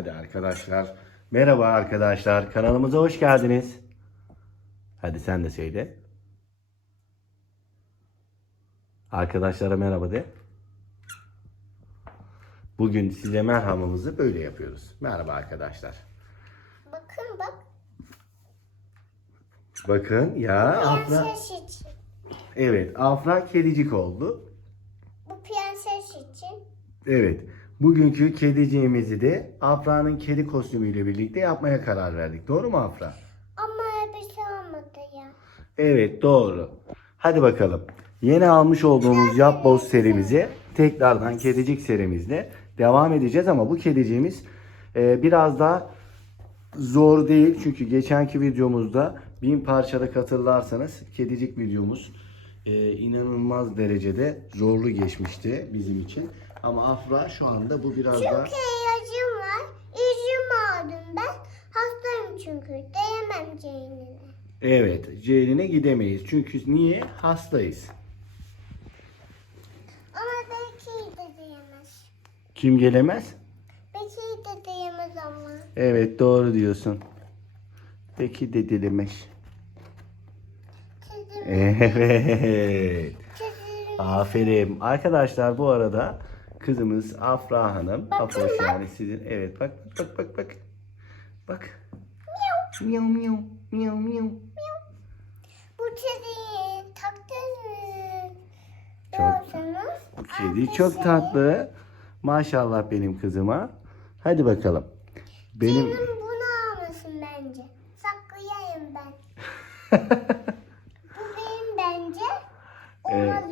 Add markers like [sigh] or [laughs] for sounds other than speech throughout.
Hadi arkadaşlar. Merhaba arkadaşlar. Kanalımıza hoş geldiniz. Hadi sen de söyle. Arkadaşlara merhaba de. Bugün size merhamımızı böyle yapıyoruz. Merhaba arkadaşlar. Bakın bak. Bakın ya Afra. Evet Afra kedicik oldu. Bu prenses için. Evet. Bugünkü kediciğimizi de Afra'nın kedi kostümüyle birlikte yapmaya karar verdik. Doğru mu Afra? Ama elbise olmadı ya. Evet doğru. Hadi bakalım. Yeni almış olduğumuz yapboz serimize tekrardan kedicik serimizle devam edeceğiz ama bu kediciğimiz e, biraz daha zor değil. Çünkü geçenki videomuzda bin parçada hatırlarsanız kedicik videomuz e, inanılmaz derecede zorlu geçmişti bizim için. Ama Afra şu anda bu biraz daha... Çünkü ilacım var. İlacımı aldım ben. Hastayım çünkü. Diyemem Ceylin'e. Evet, Ceylin'e gidemeyiz. Çünkü niye? Hastayız. Ama belki de diyemez. Kim gelemez? Belki de diyemez ama. Evet doğru diyorsun. Peki de dilemiş. Evet. Aferin. Arkadaşlar bu arada kızımız Afra Hanım. Bak. yani sizin. Evet bak bak bak bak. Bak. Miyav miyav miyav miyav. Bu kediyi taktınız? Çok-. Bu kedi çok tatlı. Maşallah benim kızıma. Hadi bakalım. Benim Benim bunu almasın bence. Saklayayım ben. [laughs] Bu benim bence. Onu veremeyim.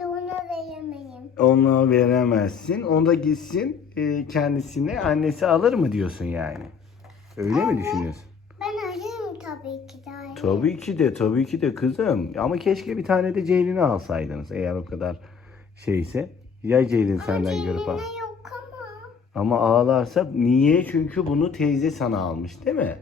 Onu veremezsin. Onda gitsin e, kendisine annesi alır mı diyorsun yani? Öyle mi düşünüyorsun? Ben arayayım tabii ki de. arayayım. Tabii ki de tabii ki de kızım. Ama keşke bir tane de Ceylin'i alsaydınız eğer o kadar şeyse. Ya Ceylin senden görüp al. Ceylin'e yok ama. Ama ağlarsa niye? Çünkü bunu teyze sana almış değil mi?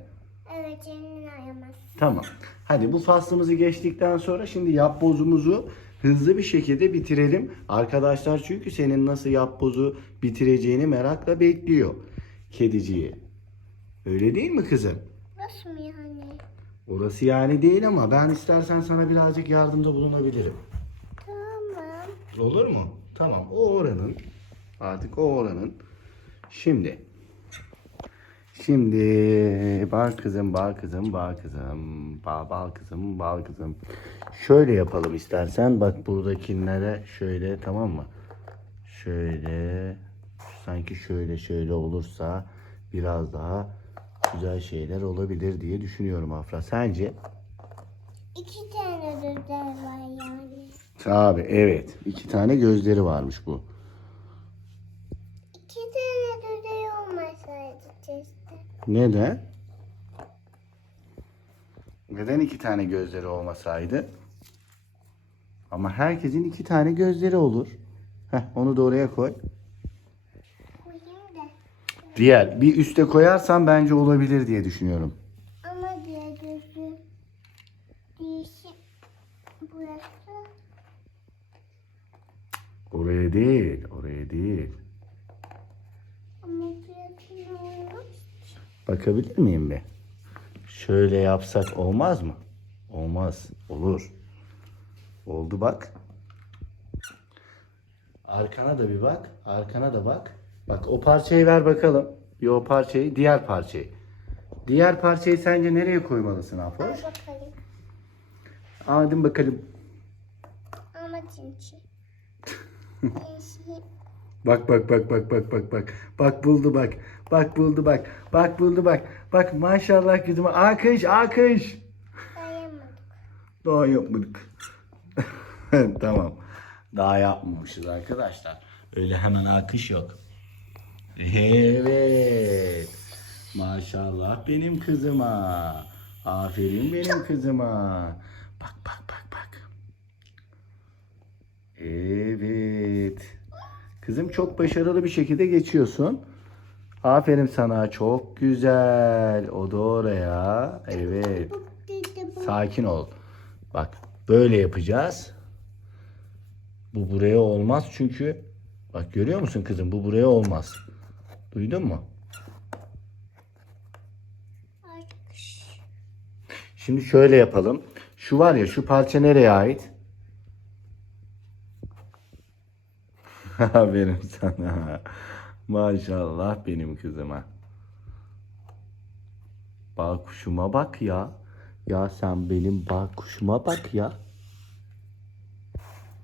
Evet Ceylin aramaz. Tamam. Hadi bu faslımızı geçtikten sonra şimdi yapbozumuzu hızlı bir şekilde bitirelim. Arkadaşlar çünkü senin nasıl yapbozu bitireceğini merakla bekliyor. Kediciyi. Öyle değil mi kızım? Nasıl mı yani? Orası yani değil ama ben istersen sana birazcık yardımda bulunabilirim. Tamam. Olur mu? Tamam. O oranın. Artık o oranın. Şimdi. Şimdi bal kızım, bal kızım, bal kızım, bal, bal kızım, bal kızım. Şöyle yapalım istersen. Bak buradakilere şöyle tamam mı? Şöyle sanki şöyle şöyle olursa biraz daha güzel şeyler olabilir diye düşünüyorum Afra. Sence? İki tane ödüller var yani. Tabii evet. İki tane gözleri varmış bu. İki tane ödüller olmasaydı keşke. Neden? Neden iki tane gözleri olmasaydı? Ama herkesin iki tane gözleri olur. Heh, onu da oraya koy. Koyayım da. Diğer bir üste koyarsan bence olabilir diye düşünüyorum. Ama diğer gözü değişik. Burası. Oraya değil, oraya değil. Ama burası ne olur? Bakabilir miyim bir? Şöyle yapsak olmaz mı? Olmaz. Olur. Oldu bak. Arkana da bir bak. Arkana da bak. Bak o parçayı ver bakalım. Bir o parçayı, diğer parçayı. Diğer parçayı sence nereye koymalısın Al Afoş? bakalım. Hadi bakalım. [laughs] Ama. Bak bak bak bak bak bak bak. Bak buldu bak. Bak buldu bak. Bak buldu bak. Bak maşallah kızıma. Alkış. Sayamadık. Daha yapmadık. [laughs] tamam. Daha yapmamışız arkadaşlar. Öyle hemen akış yok. Evet. Maşallah benim kızıma. Aferin benim kızıma. Bak bak bak bak. Evet. Kızım çok başarılı bir şekilde geçiyorsun. Aferin sana çok güzel. O da oraya. Evet. Sakin ol. Bak böyle yapacağız. Bu buraya olmaz çünkü. Bak görüyor musun kızım bu buraya olmaz. Duydun mu? Şimdi şöyle yapalım. Şu var ya şu parça nereye ait? [laughs] Aferin sana. Maşallah benim kızıma. Bal kuşuma bak ya. Ya sen benim bal kuşuma bak ya.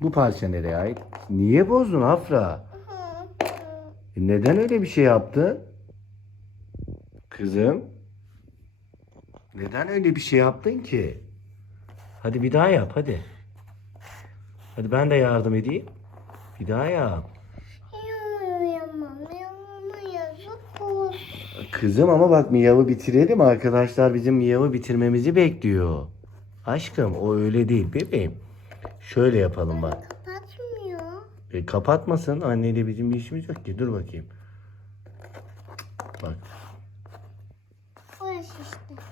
Bu parça nereye ait? Niye bozdun Afra? E Neden öyle bir şey yaptın? Kızım. Neden öyle bir şey yaptın ki? Hadi bir daha yap hadi. Hadi ben de yardım edeyim. Bir daha yap. Kızım ama bak Miyav'ı bitirelim. Arkadaşlar bizim Miyav'ı bitirmemizi bekliyor. Aşkım o öyle değil bebeğim. Şöyle yapalım bak. Kapatmıyor. E, kapatmasın. Anneyle bizim bir işimiz yok ki. Dur bakayım. Bak. Burası işte.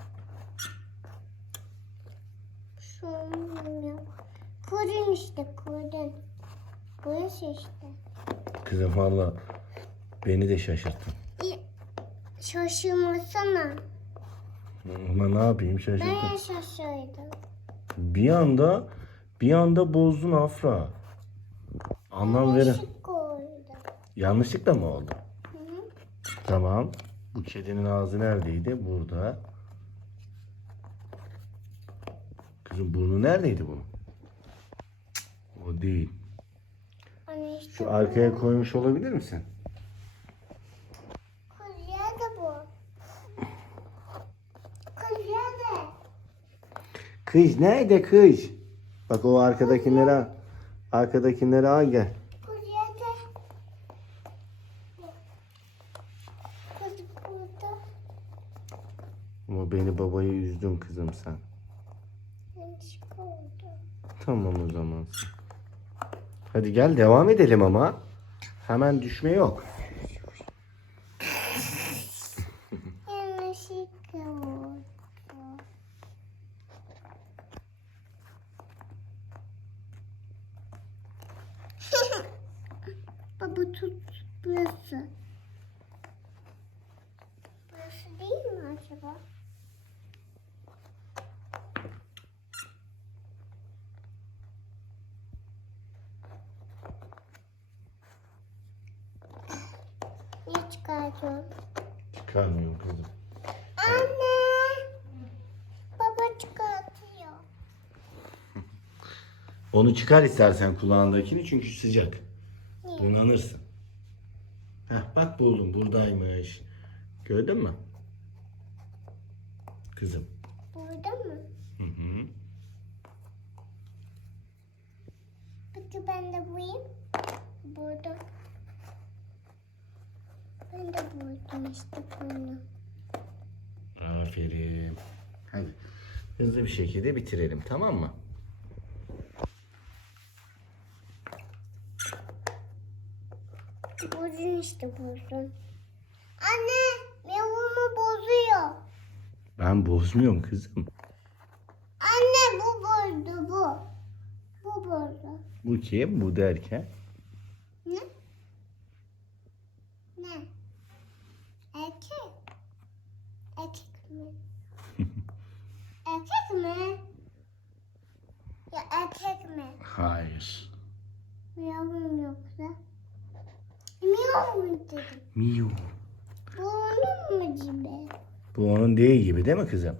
Şunu Kurdun işte kurdun. Burası işte. Kızım valla beni de şaşırttın. Şaşırmasana. Ama ne yapayım şaşırttın. Ben şaşırdım. Bir anda bir anda bozdun Afra. Anlam verin. Yanlışlıkla mı oldu? Hı hı. Tamam. Bu kedinin ağzı neredeydi? Burada. Kızım burnu neredeydi bunun? O değil. Anne işte Şu arkaya koymuş olabilir misin? Kış nerede kış? Bak o arkadakileri al. Arkadakileri al gel. Ama beni babayı üzdün kızım sen. Tamam o zaman. Hadi gel devam edelim ama. Hemen düşme yok. Yanlışlıkla oldu. Baba tut burası. Burası değil mi acaba? Niye çıkartıyorum? Çıkarmıyorum kızım. Anne! Baba çıkartıyor. [laughs] Onu çıkar istersen kulağındakini çünkü sıcak. Niye? Donanırsın. Heh, bak buldum buradaymış. Gördün mü? Kızım. Burada mı? Hı hı. Peki ben de bulayım. Burada. Ben de buldum işte bunu. Aferin. Hadi. Hızlı bir şekilde bitirelim tamam mı? Buldum işte buldum. Anne. Ben bozmuyorum kızım. Anne bu bozdu bu. Bu bozdu. Bu kim? Bu derken. Ne? Ne? Erkek. Erkek mi? [laughs] erkek mi? Ya erkek mi? Hayır. Yavrum yoksa? Miyav mu dedim? Miu. Bu onun mu gibi? Bu onun değil gibi değil mi kızım?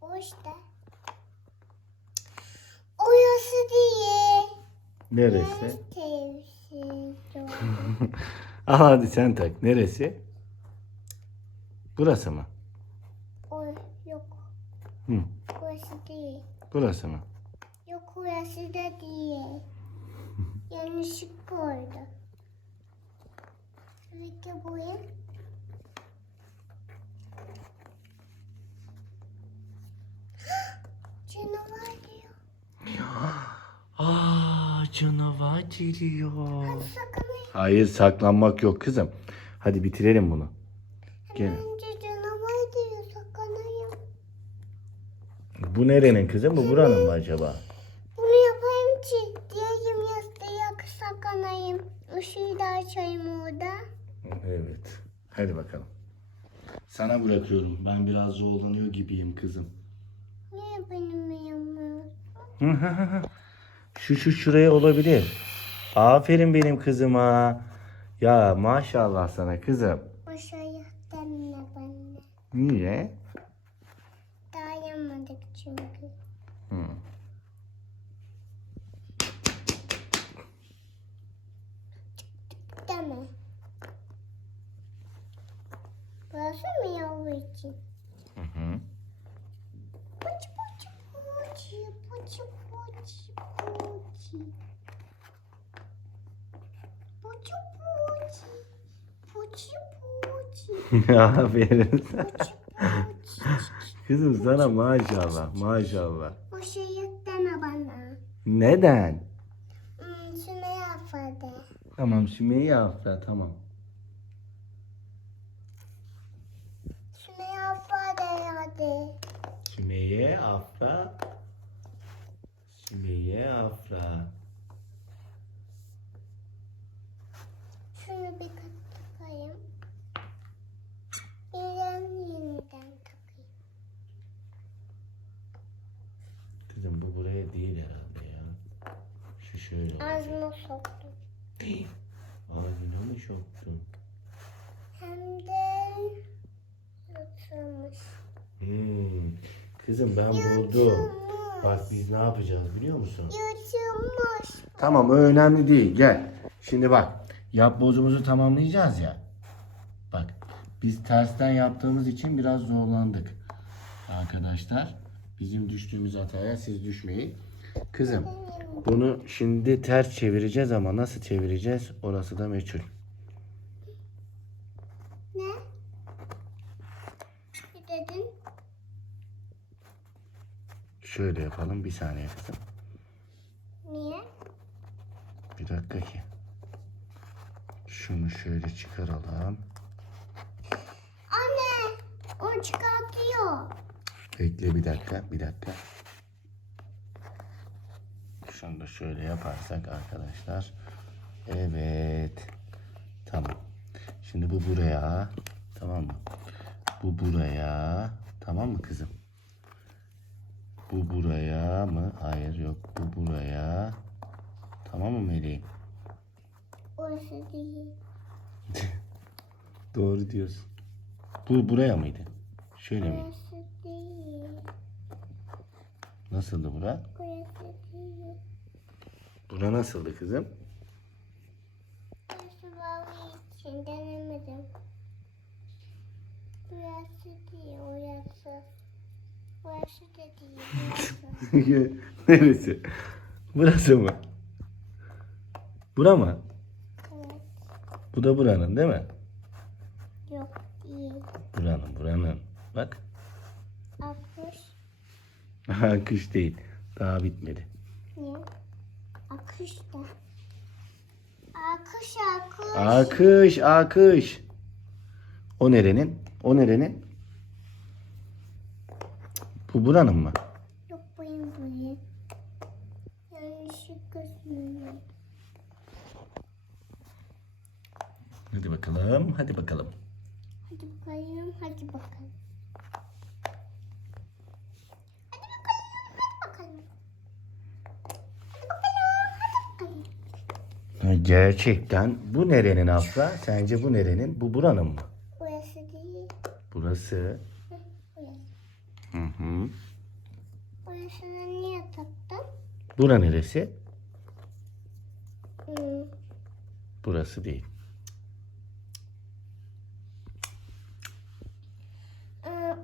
O işte. Oyası değil. Neresi? [laughs] Al hadi sen tak. Neresi? Burası mı? O yok. Hı. Burası değil. Burası mı? Yok orası da değil. [laughs] Yanlışlık koydu. Evet de boyun. Canavar diyor. Aa canavar geliyor. Sakın Hayır saklanmak yok kızım. Hadi bitirelim bunu. Gel. önce canavar diyor sakınayım. Bu nerenin kızım? Bu buranın mı acaba? Bunu yapayım ki diyeyim yastığa sakınayım. Işığı da açayım orada. Evet. Hadi bakalım. Sana bırakıyorum. Ben biraz zorlanıyor gibiyim kızım. Niye benim yanımda? [laughs] Şu şu şuraya olabilir. Aferin benim kızıma. Ya maşallah sana kızım. Aşağıya demle bana. Niye? Dayanmadık çünkü. Hı. Deme. Burası mı yavru için? Hı hı. Puç puç puç puç puç puç. Puç puç puç puç Aferin. puç. [laughs] Kızım sana maşallah maşallah. O şeyi deme bana. Neden? Hmm, yap hadi. Tamam Sümeyye Afra tamam. Şunu yap hadi hadi. Sümeyye Afra. Sümeyye Afra. Şunu bir kat takayım. Yeniden yeniden takayım. Kızım bu buraya değil herhalde ya. Şu şöyle olacak. Ağzıma soktum. Ağzına mı soktun? Hem de yutulmuş. Hmm. Kızım ben buldum. Bak biz ne yapacağız biliyor musun? Yutulmuş. Tamam o önemli değil. Gel. Şimdi bak. Yapbozumuzu tamamlayacağız ya. Bak. Biz tersten yaptığımız için biraz zorlandık. Arkadaşlar. Bizim düştüğümüz hataya siz düşmeyin. Kızım. Bunu şimdi ters çevireceğiz ama nasıl çevireceğiz orası da meçhul. Ne? Ne dedin? Şöyle yapalım bir saniye kızım. Niye? Bir dakika ki. Şunu şöyle çıkaralım. Anne! O çıkartıyor. Bekle bir dakika, bir dakika. Şunu da şöyle yaparsak arkadaşlar. Evet. Tamam. Şimdi bu buraya. Tamam mı? Bu buraya. Tamam mı kızım? Bu buraya mı? Hayır yok. Bu buraya. Tamam mı Meleğim? Orası değil. [laughs] Doğru diyorsun. Bu buraya mıydı? Şöyle mi? Orası değil. Nasıldı bura? Bura nasıldı kızım? Burası için denemedim. Burası değil, orası. Burası da değil, [laughs] burası. Neresi? Burası mı? Bura mı? Evet. Bu da buranın değil mi? Yok değil. Buranın, buranın. Bak. Akış. Akış değil. Daha bitmedi. Akış da. Akış akış. Akış, akış. O nerenin? O nerenin? Bu buranın mı? Yok benim buraya. Yanlışlıkla. Hadi bakalım, hadi bakalım. Hadi bakalım, hadi bakalım. Hadi bakalım, hadi bakalım. Hadi bakalım, hadi bakalım. Ha, Gerçekten bu nerenin Afra? Sence bu nerenin? Bu buranın mı? Burası değil, Burası. burası. Hı hı. Burasını niye taktın? Bura neresi? Hmm. Burası değil.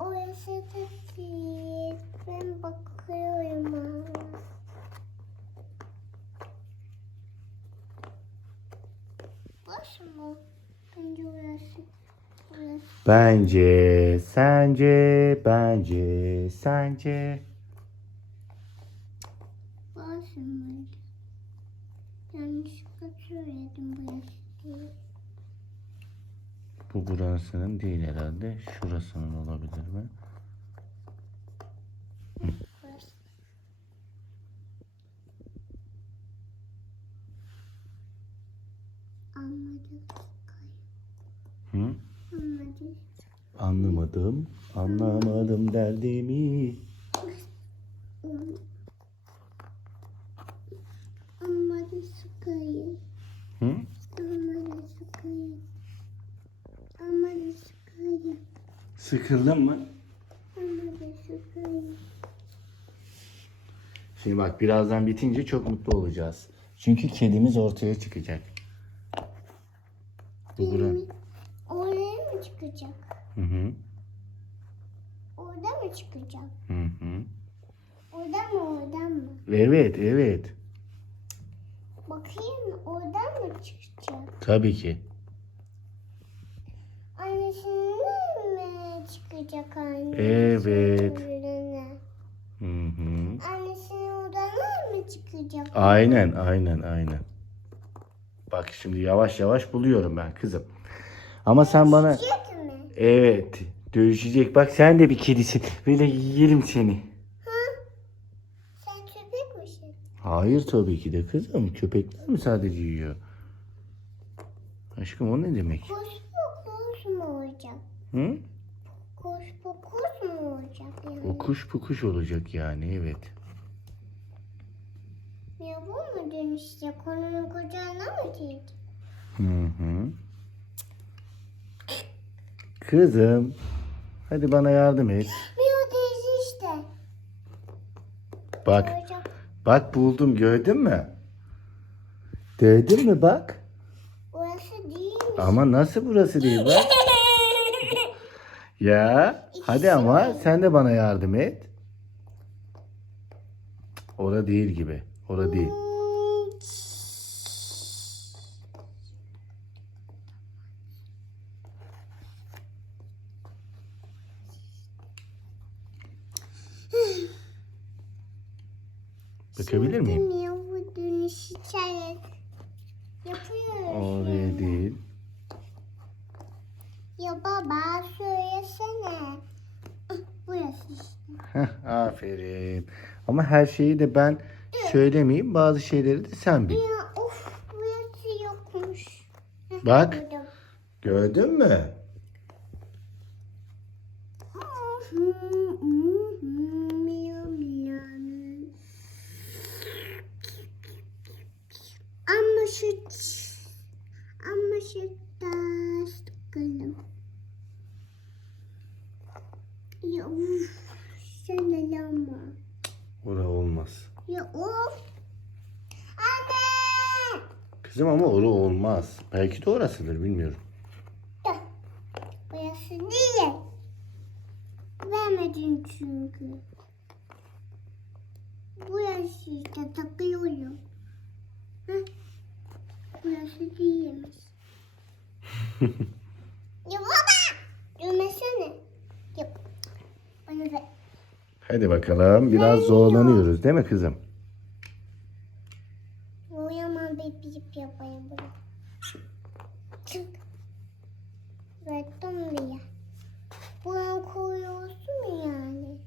Orası da değil. Ben bakıyorum ama. Burası mı? Bence orası. Burası. Bence, sence, bence, sence. Burası mıydı? Yanlışlıkla söyledim burası değil. Bu burasının değil herhalde. Şurasının olabilir mi? Anladım. Hı? Anlamadım, anlamadım derdimi. Ama da sıkayım. Hı? Ama da sıkayım. Ama da sıkayım. Sıkıldın mı? Ama da sıkayım. Şimdi bak birazdan bitince çok mutlu olacağız. Çünkü kedimiz ortaya çıkacak. Bu buranın. Oraya mı çıkacak? Hı hı. Orada mı çıkacak? Hı hı. Orada mı oradan mı? Evet, evet. Bakayım oradan mı çıkacak? Tabii ki. Annesinin mi çıkacak anne? Evet. Hı hı. Annesinin odadan mı çıkacak? Aynen, aynen, aynen. Bak şimdi yavaş yavaş buluyorum ben kızım. Ama sen bana Çıkacak mı? evet dövüşecek. Bak sen de bir kedisin. Böyle yiyelim seni. Sen köpek misin? Hayır tabii ki de kızım. Köpekler mi sadece yiyor? Aşkım o ne demek? Kuş pokus mu olacak? Hı? Kuş pokus mu olacak yani? O kuş bu kuş olacak yani evet. Ya bu mu dönüşecek? Onun kucağına mı diyecek? Hı hı. Kızım. Hadi bana yardım et. Bir teyze işte. Bak. Bak buldum gördün mü? Gördün mü bak? Orası değil? Ama nasıl burası değil bak. Ya hadi ama sen de bana yardım et. Ora değil gibi. Ora değil. Hmm, Bakabilir miyim? Şimdi ya bu dönüşecek. Yapıyoruz. Oraya değil. Ya baba söylesene. Ah, Burası işte. Heh, aferin. Ama her şeyi de ben söylemeyeyim. Bazı şeyleri de sen bil. Ya of burası yokmuş. Bak. Gördün mü? Ama şu ama şu taş sıkalım. Ya uf, sen ama. Ora olmaz. Ya of. Anne. Kızım ama ora olmaz. Belki de orasıdır bilmiyorum. Dur. Burası değil. Vermedin çünkü. Burası işte takıyorum. Hı? Burası değilmiş. [laughs] ya baba! Dönmesene. Yok. Bana ver. Hadi bakalım. Biraz zorlanıyoruz değil mi kızım? Uyaman bir bip yapayım bunu. Çık. Verdim diye. Buran koyuyorsun yani.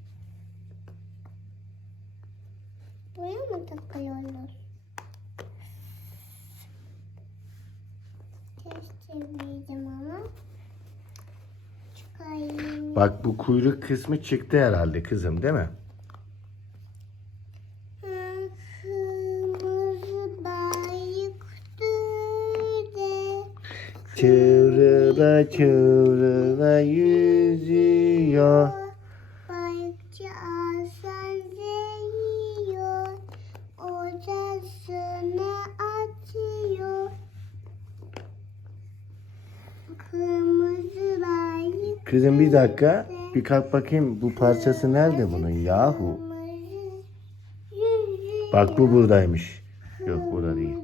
Buraya mı takıyoruz? Ama. Çıkarayım. Bak bu kuyruk kısmı çıktı herhalde kızım değil mi? Çığırıla çığırıla yüzüyor. Balıkçı Hasan yiyor, ortasına atıyor. Kırmızı balık. Kızım bir dakika. Bir kalk bakayım bu parçası nerede bunun yahu? Bak bu buradaymış. Yok burada değil.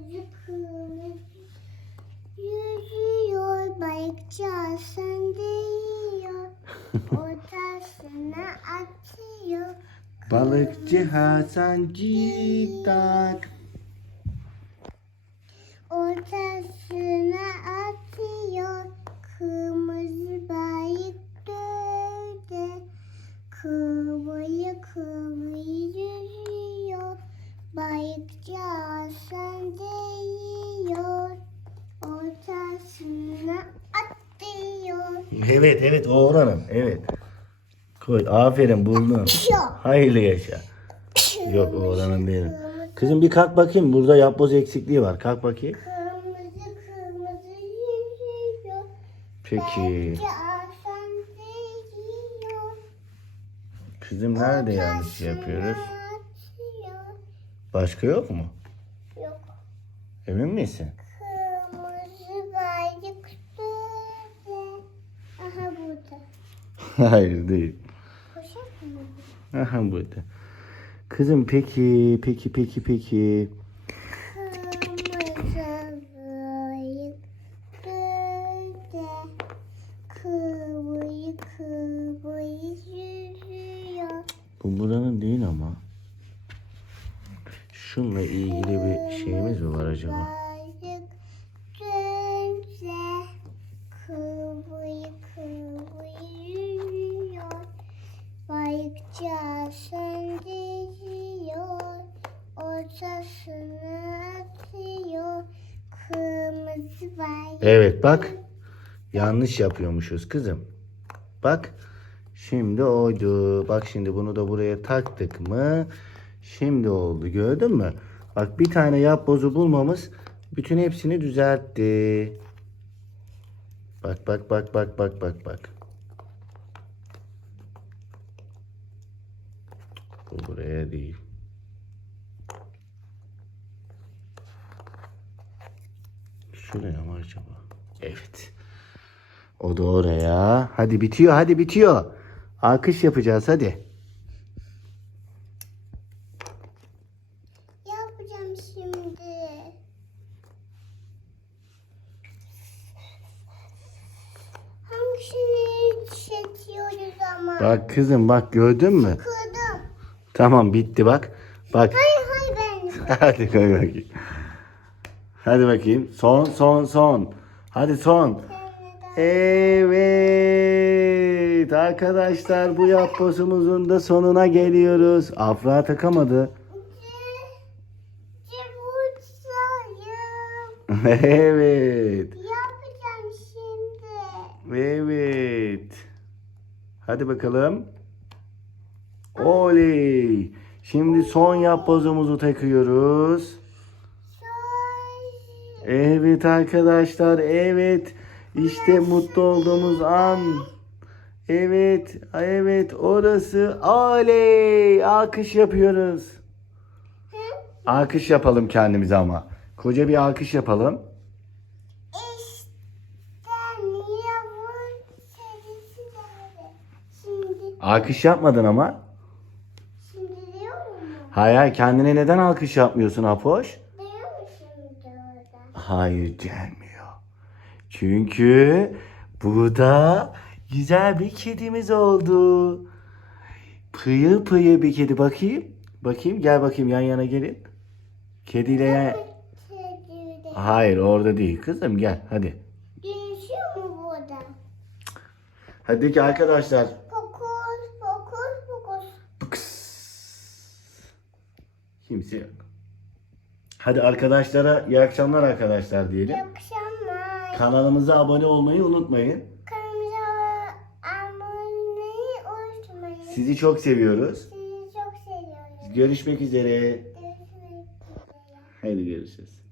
Balıkçı Hasan yiyor, ortasına atıyor. Balıkçı Hasan citak. Ortasına atıyor kırmızı balık gölde Kıvırı kıvırı yüzüyor Balıkçı Hasan değiyor Ortasına atıyor Evet evet o oranın. Evet. Aferin buldun. Hayırlı yaşa. Yok o oranın değil. Kızım bir kalk bakayım. Burada yapboz eksikliği var. Kalk bakayım. Kırmızı kırmızı yüzüyor. Peki. Kızım nerede yanlış yapıyoruz? Atıyor. Başka yok mu? Yok. Emin misin? Kırmızı bayrak. Aha burada. [laughs] Hayır değil. Aha burada. Kızım peki, peki, peki, peki. Evet bak. Yanlış yapıyormuşuz kızım. Bak. Şimdi oydu. Bak şimdi bunu da buraya taktık mı? Şimdi oldu. Gördün mü? Bak bir tane yapbozu bulmamız bütün hepsini düzeltti. Bak bak bak bak bak bak bak. Bu buraya değil. Şuraya mı acaba? Evet. O da oraya. Hadi bitiyor, hadi bitiyor. Alkış yapacağız hadi. Yapacağım şimdi. Hangisini çekiyoruz ama? Bak kızım bak gördün mü? Kırdım. Tamam bitti bak. Bak Hayır hayır ben. [laughs] hadi koy bakayım. Hadi bakayım. Son son son. Hadi son. Evet arkadaşlar bu yapbozumuzun da sonuna geliyoruz. Afra takamadı. [laughs] Evet. Yapacağım şimdi. Evet. Hadi bakalım. Oley. Şimdi son yapbozumuzu takıyoruz. Evet arkadaşlar, evet. İşte mutlu olduğumuz an. Evet, evet orası. Oley! Alkış yapıyoruz. Alkış yapalım kendimize ama. Koca bir alkış yapalım. Alkış yapmadın ama. şimdi diyor mu? Hayır, hayır kendine neden alkış yapmıyorsun Apoş? Diyor mu şimdi orada? Hayır gelmiyor. Çünkü burada güzel bir kedimiz oldu. Pıyı pıyı bir kedi bakayım. Bakayım gel bakayım yan yana gelin. Kediyle yan... Hayır orada değil kızım gel hadi. Dönüşüyor mu burada? Hadi ki arkadaşlar. Fokus, fokus, fokus. Kimse yok. Hadi arkadaşlara iyi akşamlar arkadaşlar diyelim. İyi akşamlar. Kanalımıza abone olmayı unutmayın. Kanalımıza abone olmayı. Sizi çok seviyoruz. Sizi çok seviyoruz. Görüşmek üzere. Görüşmek üzere. Haydi görüşürüz.